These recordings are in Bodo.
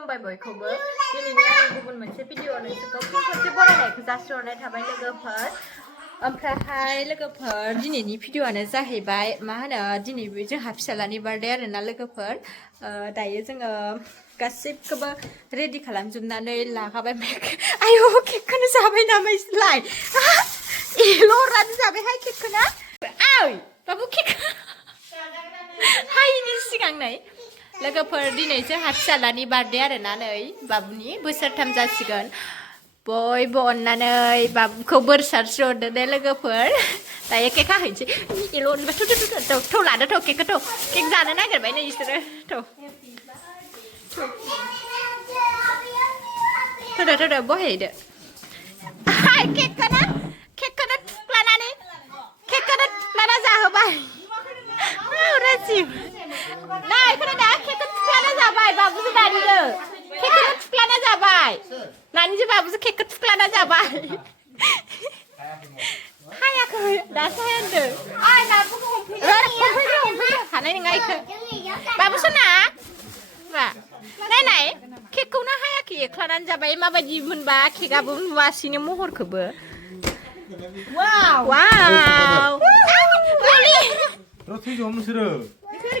खुलुमबाय बयखौबो दिनैनि आंनि गुबुन मोनसे भिडिअ नोंसोरखौ फिन खनसे बरायनायखौ जासिहरनाय थाबाय लोगोफोर ओमफ्रायहाय लोगोफोर दिनैनि भिडिअआनो जाहैबाय मा होनो दिनै जोंहा फिसालानि बार्थडे आरोना लोगोफोर दायो जोङो गासिबखौबो रेडि खालामजोबनानै लाखाबाय आयौ केकखौनो जाबाय नामा इसलाय लरानो जाबायहाय केकखौना ओइ बाबु केक हायनि सिगां नै लोगोफोर दिनै जोंहा फिसालानि बार्थडे आरोना नै बाबुनि बोसोरथाम जासिगोन बयबो अननानै बाबुखौ बोर सारस्रिहरदो दे लोगोफोर दायो केक हाहैनोसै थ' लादो थ' केकखौ केक जानो नागिरबाय नै बिसोरो थ' बहायदो केकखौनो थुफ्लाना जाहोबाय राजिब नाय खोनादों केकखौ थुफ्लाना जाबाय बाबुजों नानिजों केकखौनो थुफ्लाना जाबाय नानिजों बाबुजों केकखौ थुफ्लाना जाबाय हायाखै दासो हायान्दों हानाय नङा इखौ बाबुसोना मा नाय केकखौनो हायाखै एख्लानानै जाबाय माबायदि मोनबा केकआबो नुवासैनो महरखौबो वाव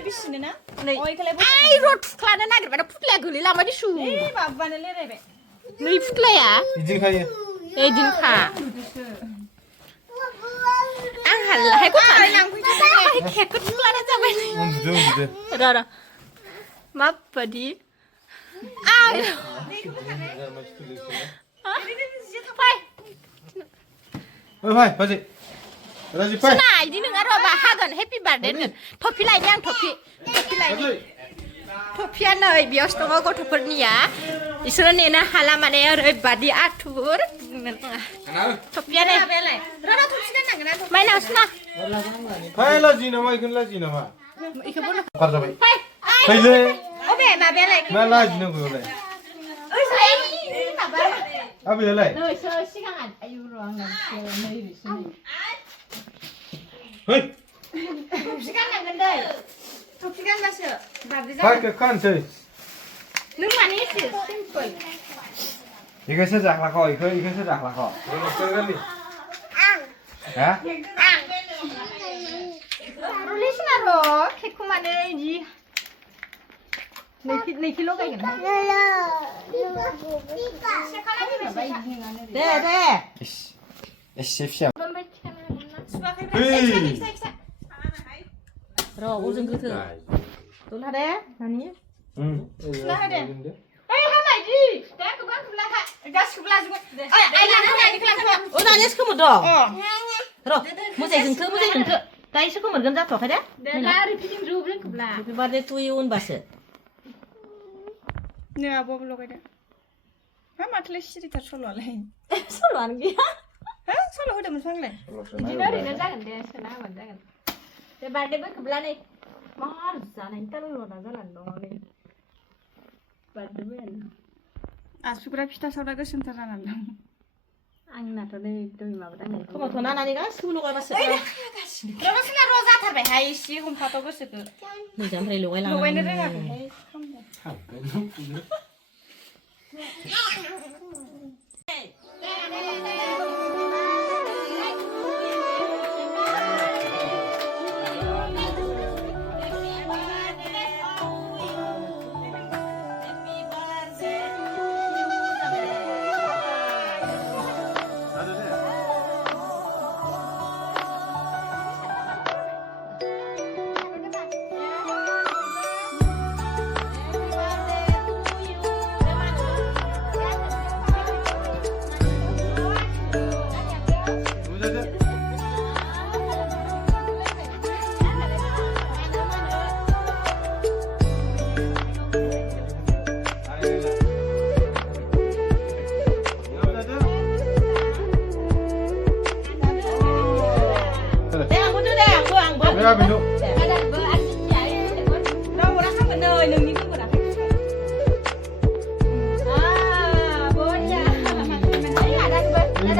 आइ र' थुख्लानो नागिरबाय फुथलाया गोलैलांबाय दिसु नै फुथलाया इदिनखा आं हालाहाय केकखौ थुख्लाना जाबाय र' माबायदि सोना इदि नङा र'बा हागोन हेपि बार्थडे होनगोन टफि लायदो आं टफि लायदो टफिया नै बेयावसो दङ गथ'फोरनिया बिसोरो नेनो हाला माने ओरैबादि आथुर बुंनो नाङा टफिया नै र' टफि गाननांगोन ना माइनाव सोना लाजि नामा इखौनो लाजि नामा इखौबो जाबाय फैलै अबे माबायालाय मा लाजिनांगौलाय माबा आबैयालाय नै सिगां आयु र' आं नै है टफि गाननांगोन दै टफि गानबासो बार्थडे जागोन खानसै नों माने एसे सिम्पोल इखौसो जाख्लाखौ इखौसो जाख्लाखौ हा रुलेसना र' केकखौ माने इदि नैखि लगायगोन दे एसे फिसा र' अजों गोथो दलहा दे नानि सुना हो दे ओइ हामायदि दे गोबां खुलाखा गासिबो लाजोबगोन दे आइ लाना नानिखौ लांथ'वा अ दानियासो खोमोरद' र' मोजाङै जोंथो दायोसो खोमोरगोन जाथ'वाखै दे ला रिपिटिं जुब जोंखौब्ला हेपि बार्थडे टु इउ होनबासो नै आब'आबो लगायदो हा माथोलाय सिरिथार सल'आलाय सल'आनो गैया हा सल' होदोंमोन फांलाय बिदिनो ओरैनो जागोन दे सोना होबानो जागोन दे बार्थडे बोखोब्ला नै मार जानायनि तालना जानानै दङ नै बार्थडे बोयानो आसुग्रा फिथा सावरा गोसोमथार जानानै दं आंनाथ' नै दै माबादां खोमाथ' नानानै गासिबो लगायबासो र'बासिना र' जाथारबायहाय एसे हमफाथाव गोसोखो मोजांफ्राय लगायनो रोङाखैहाय Mira, Binu.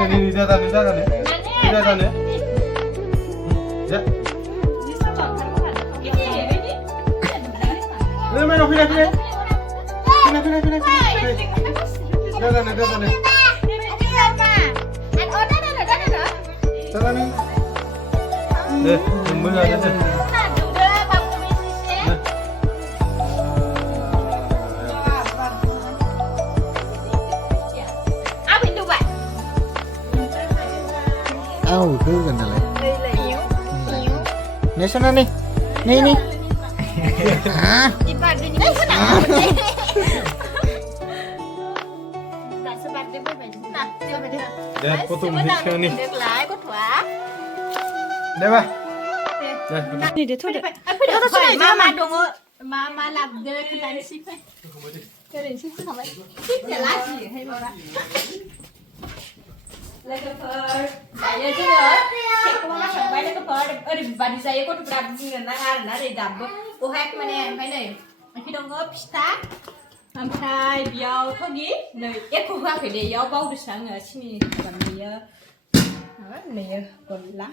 Ini datang nih. Ya. Ini main film. fina fina fina. Jalan nih. Jalan nih. Tunggu aja deh. Itu kan lah. Nih sana nih. Nih. Ya, potong video nih. Deh, Pak. Nih dia tuh deh. Mama dong, mama labde kita di sini. Dari sini sampai sini lagi, hai Bora. Lwgwfwr, saya juga. Cekwa sampai Lwgwfwr, badi saya kok berat dengan nari dabu. Uhek mana yang mana? Aku dong pista. Sampai biau pergi. Nih, aku hak dia biau bau desang sini kami nih kolah.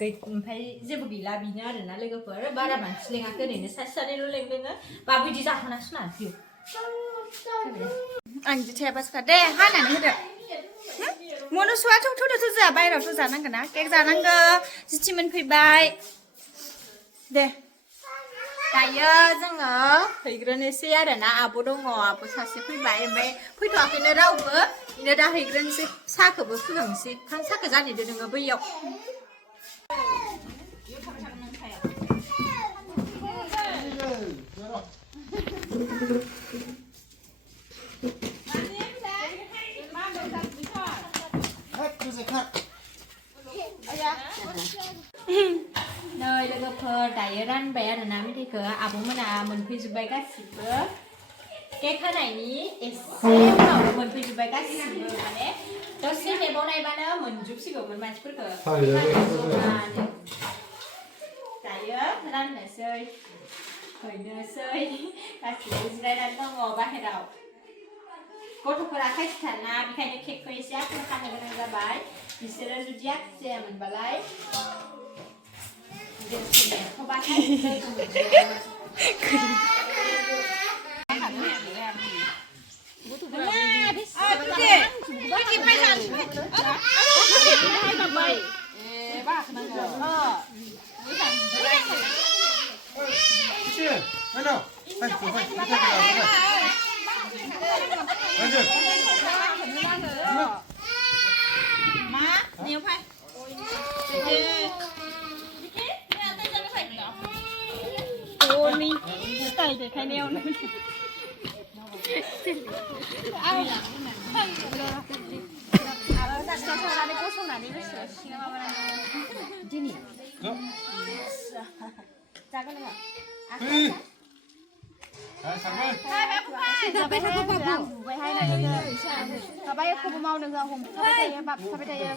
Sampai jebu gila bina ada Lwgwfwr. Bara mansling aku ini sasar itu leng. Babu di sana sana view. Anh chị bác cả đây hát này hết được. Muốn nó xóa chút được giả bay rồi tôi giả năng cả ná cái giả năng chị mình phải bay. Đây. Kayak jangan higran sih ada na abu dong abu sasi phải bay mấy phải thọ cái nơi đâu bữa nơi đâu higran sih xa cái bữa cứ gần sih thằng xa cái giá này được đừng có bây giờ. Nơi Lwgwfwr đại ran bé là nám thì cửa abu mana mình phi bay cát xịt bữa cái khá này ní xem nào mình phi bay cát xịt bữa mà đấy đó xem cái bộ này bạn đó mình giúp xịt của mình mang chút cửa đại ran là sơi khởi nơ sơi cát xịt đây là nó ngồi ba hay đầu cô thuộc là khách sạn na bị khai được khách quay xe không khai được cái jabai di sana juga saya membalai dan sini kau baca saya kemudian Nhiều phải. Ô ni, tay để khai neo nữa. Sampai aku babu, baik hai lagi. Sampai aku mau dengar hum. Sampai dia bab, sampai dia.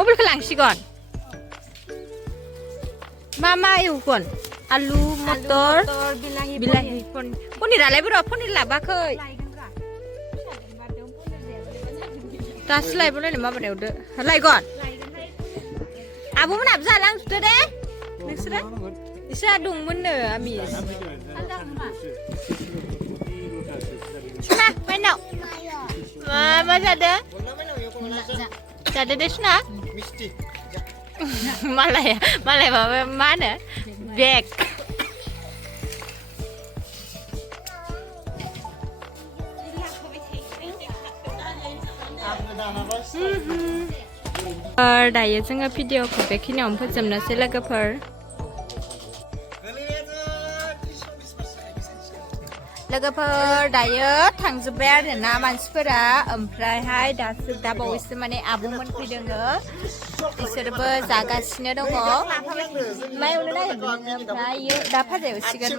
Mobil kelangsigon. Mama iukon. Alu motor. Bilahi pon. Pon ni dalai bro, pon ni laba khơi. Tas lai boleh ni mama deu de. Lai gon. Abu mana abza lang sudah deh. Sudah. Isa dung mana amis. Sana, main nak. Mama ada. Ada deh sana. Malay bawa mana? Bag. Dayo जोङो भिडिअखौ बेखिनियावनो फोजोबनोसै लोगोफोर लोगोफोर दायो थांजोब्बाय आरोना मानसिफोरा ओमफ्रायहाय दा बावैसो माने आब'मोन फैदोङो बिसोरबो जागासिनो दङ मा एवनो नागिरदों ओमफ्राय दा भाजा एवसिगोन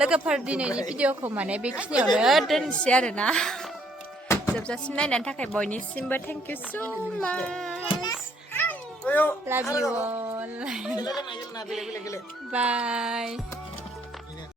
लोगोफोर दिनैनि भिडिअखौ माने बेखिनियावनो दोनसै आरोना जोबजासिम नायनायनि थाखाय बयनिसिमबो थेंक इउ सो माच लाभ इउ अल बाय